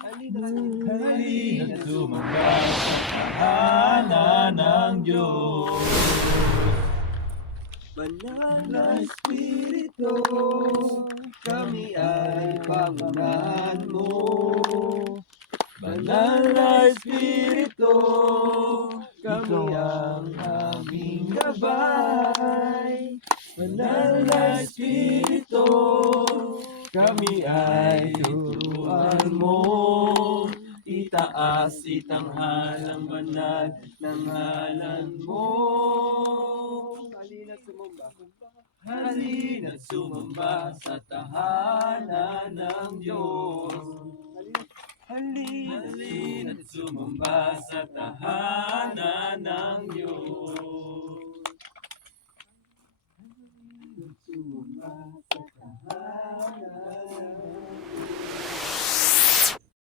halina't sumamba sa tahanan ng Diyos. Banal na Espiritu, kami ay pangunahan mo. Banal na Espiritu, Kami ang aming gabay. Banal na Espiritu, kami ay turuan mo. Itaas, itanghal ang banal ng ngalan mo. Halina't sumamba. Halina't sumamba sa tahanan ng Diyos. Halina't sumamba sa tahanan